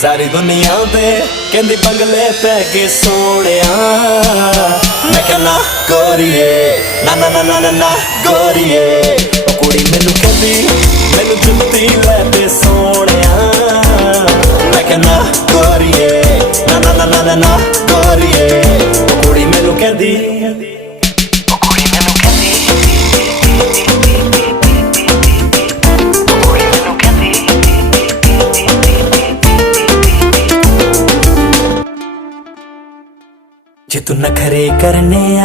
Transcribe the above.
सारी दुनिया दे कहंदी बंगले पै के सोहणिया मैं कहना गोरीए ना ना ना ना ना ना गोरीए ओ कुड़ी मैनू कहंदी मैनू जुल्ती लै ते सोहणिया मैं कहना गोरीए ना ना ना ना ना ना गोरीए ओ कुड़ी मैनू कहंदी जे तू नखरे करने